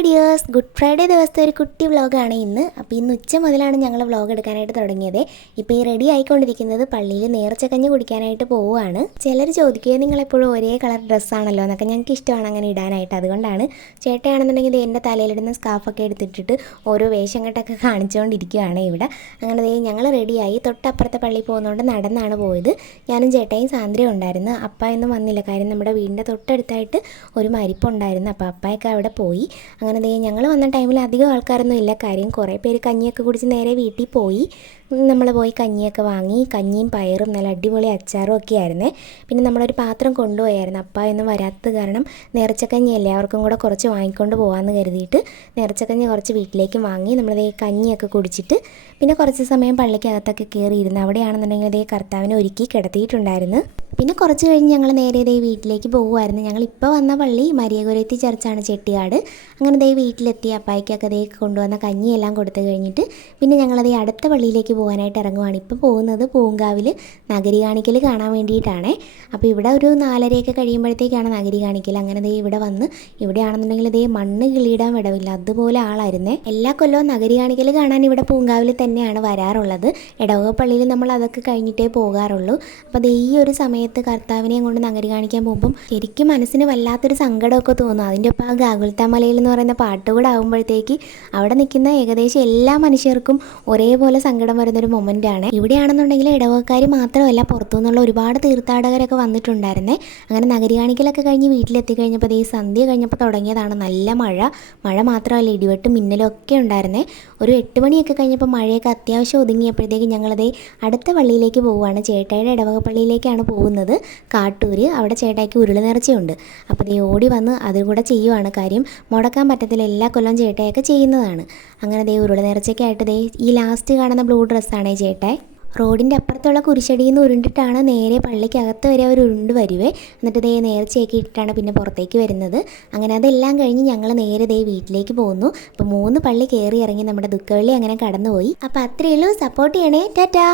Hi dears, good Friday ദിവസത്തെ ഒരു കുട്ടി വ്ളോഗാണ് ഇന്ന്. അപ്പോൾ ഇന്ന് ഉച്ച മുതലാണ് ഞങ്ങൾ വ്ളോഗ് എടുക്കാനായിട്ട് തുടങ്ങിയത്. ഇപ്പോൾ ഈ റെഡി ആയിക്കൊണ്ടിരിക്കുന്നത് പള്ളിയിൽ നേർച്ചക്കഞ്ഞി കുടിക്കാനായിട്ട് പോവുകയാണ്. ചിലർ ചോദിക്കുക നിങ്ങളെപ്പോഴും ഒരേ കളർ ഡ്രസ്സാണല്ലോ എന്നൊക്കെ. ഞങ്ങൾക്ക് ഇഷ്ടമാണ് അങ്ങനെ ഇടാനായിട്ട്. അതുകൊണ്ടാണ് ചേട്ടയാണെന്നുണ്ടെങ്കിൽ എൻ്റെ തലയിലിടുന്ന സ്കാർഫൊക്കെ എടുത്തിട്ടിട്ട് ഓരോ വേഷം കെട്ടൊക്കെ കാണിച്ചുകൊണ്ടിരിക്കുകയാണ് ഇവിടെ. അങ്ങനെ ഞങ്ങൾ റെഡിയായി. തൊട്ടപ്പുറത്തെ പള്ളിയിൽ പോകുന്നതുകൊണ്ട് നടന്നാണ് പോയത്. ഞാനും ചേട്ടായും സാന്ദ്രയും ഉണ്ടായിരുന്നു. അപ്പായൊന്നും വന്നില്ല, കാര്യം നമ്മുടെ വീടിൻ്റെ തൊട്ടടുത്തായിട്ട് ഒരു മരിപ്പുണ്ടായിരുന്നു. അപ്പോൾ അപ്പായൊക്കെ അവിടെ പോയി. അങ്ങനെ ഞങ്ങൾ വന്ന ടൈമിൽ അധികം ആൾക്കാരൊന്നും ഇല്ല, കാര്യം കുറേ പേര് കഞ്ഞിയൊക്കെ കുടിച്ച് നേരെ വീട്ടിൽ പോയി. നമ്മൾ പോയി കഞ്ഞിയൊക്കെ വാങ്ങി. കഞ്ഞിയും പയറും നല്ല അടിപൊളി അച്ചാറും ഒക്കെ ആയിരുന്നേ. പിന്നെ നമ്മളൊരു പാത്രം കൊണ്ടുപോയായിരുന്നു. അപ്പായൊന്നും വരാത്തത് കാരണം നേർച്ചക്കഞ്ഞിയല്ലേ, അവർക്കും കൂടെ കുറച്ച് വാങ്ങിക്കൊണ്ട് പോകാമെന്ന് കരുതിയിട്ട് നേർച്ചക്കഞ്ഞി കുറച്ച് വീട്ടിലേക്ക് വാങ്ങി. നമ്മളതേ കഞ്ഞിയൊക്കെ കുടിച്ചിട്ട് പിന്നെ കുറച്ച് സമയം പള്ളിക്കകത്തൊക്കെ കയറിയിരുന്നു. അവിടെയാണെന്നുണ്ടെങ്കിൽ അതേ കർത്താവിനെ ഒരുക്കി കിടത്തിയിട്ടുണ്ടായിരുന്നു. പിന്നെ കുറച്ച് കഴിഞ്ഞ് ഞങ്ങൾ നേരെ വീട്ടിലേക്ക് പോകുമായിരുന്നു. ഞങ്ങളിപ്പോൾ വന്ന പള്ളി മരിയ ഗൊരേത്തി ചർച്ചാണ്, ചെട്ടിയാട്. അങ്ങനെ വീട്ടിലെത്തി അപ്പായ്ക്കൊക്കെ കൊണ്ടുവന്ന കഞ്ഞിയെല്ലാം കൊടുത്തു കഴിഞ്ഞിട്ട് പിന്നെ ഞങ്ങളതേ അടുത്ത പള്ളിയിലേക്ക് പോകാനായിട്ട് ഇറങ്ങുവാണ്. ഇപ്പോൾ പോകുന്നത് പൂങ്കാവിൽ നഗരി കാണിക്കൽ കാണാൻ വേണ്ടിയിട്ടാണ്. അപ്പോൾ ഇവിടെ ഒരു 4:30 കഴിയുമ്പോഴത്തേക്കാണ് നഗരി കാണിക്കൽ. അങ്ങനെ ഇവിടെ വന്ന് ഇവിടെയാണെന്നുണ്ടെങ്കിൽ മണ്ണ് കിളിയിടാൻ വിടവില്ല, അതുപോലെ ആളായിരുന്നേ. എല്ലാ കൊല്ലവും നഗരി കാണിക്കൽ കാണാൻ ഇവിടെ പൂങ്കാവിൽ തന്നെയാണ് വരാറുള്ളത്. ഇടവക പള്ളിയിൽ നമ്മൾ അതൊക്കെ കഴിഞ്ഞിട്ടേ പോകാറുള്ളൂ. അപ്പോൾ ഈ ഒരു സമയത്ത് കർത്താവിനെയും കൊണ്ട് നഗരി കാണിക്കാൻ പോകുമ്പം ശരിക്കും മനസ്സിന് വല്ലാത്തൊരു സങ്കടമൊക്കെ തോന്നും. അതിൻ്റെ ഒപ്പം ആ ഗാഗുൽത്താ മലയിൽ എന്ന് പറയുന്ന പാട്ട് കൂടെ ആകുമ്പോഴത്തേക്ക് അവിടെ നിൽക്കുന്ന ഏകദേശം എല്ലാ മനുഷ്യർക്കും ഒരേപോലെ സങ്കടം വരുന്നൊരു മൊമെൻ്റാണ്. ഇവിടെയാണെന്നുണ്ടെങ്കിൽ ഇടവകക്കാർ മാത്രമല്ല, പുറത്തുനിന്നുള്ള ഒരുപാട് തീർത്ഥാടകരൊക്കെ വന്നിട്ടുണ്ടായിരുന്നേ. അങ്ങനെ നഗരി കാണിക്കലൊക്കെ കഴിഞ്ഞ് വീട്ടിലെത്തി കഴിഞ്ഞപ്പോൾ സന്ധ്യ കഴിഞ്ഞപ്പോൾ തുടങ്ങിയതാണ് നല്ല മഴ. മഴ മാത്രമല്ല, ഇടിവെട്ടും മിന്നലും ഒക്കെ ഉണ്ടായിരുന്നേ. ഒരു 8 മണിയൊക്കെ കഴിഞ്ഞപ്പോൾ മഴയൊക്കെ അത്യാവശ്യം ഒതുങ്ങിയപ്പോഴത്തേക്ക് ഞങ്ങളതേ അടുത്ത പള്ളിയിലേക്ക് പോവുകയാണ്. ചേട്ടായിയുടെ ഇടവക പള്ളിയിലേക്കാണ് പോകുന്നത്, കാട്ടൂർ. അവിടെ ചേട്ടായിക്ക് ഉരുളി നേർച്ചയുണ്ട്. അപ്പോൾ ഓടി വന്ന് അതും കൂടെ ചെയ്യുവാണ്. കാര്യം മുടക്കാൻ പറ്റത്തില്ല, എല്ലാ കൊല്ലം ചേട്ടായൊക്കെ ചെയ്യുന്നതാണ്. അങ്ങനെ ഉരുളി നേർച്ചയ്ക്കായിട്ട് ഈ ലാസ്റ്റ് കാണുന്ന ബ്ലൂ ഡ്രസ്സാണേ ചേട്ടായി. റോഡിൻ്റെ അപ്പുറത്തുള്ള കുരിശടിയിൽ നിന്ന് ഉരുണ്ടിട്ടാണ് നേരെ പള്ളിക്കകത്ത് വരെ അവർ ഉരുണ്ട് വരുവേ. എന്നിട്ട് നേർച്ചയൊക്കെ ഇട്ടിട്ടാണ് പിന്നെ പുറത്തേക്ക് വരുന്നത്. അങ്ങനെ അതെല്ലാം കഴിഞ്ഞ് ഞങ്ങൾ നേരെ വീട്ടിലേക്ക് പോകുന്നു. അപ്പോൾ 3 പള്ളി കയറി ഇറങ്ങി നമ്മുടെ ദുഃഖവെള്ളി അങ്ങനെ കടന്നുപോയി. അപ്പോൾ അത്രയേ ഉള്ളൂ. സപ്പോർട്ട് ചെയ്യണേ. ടാറ്റാ.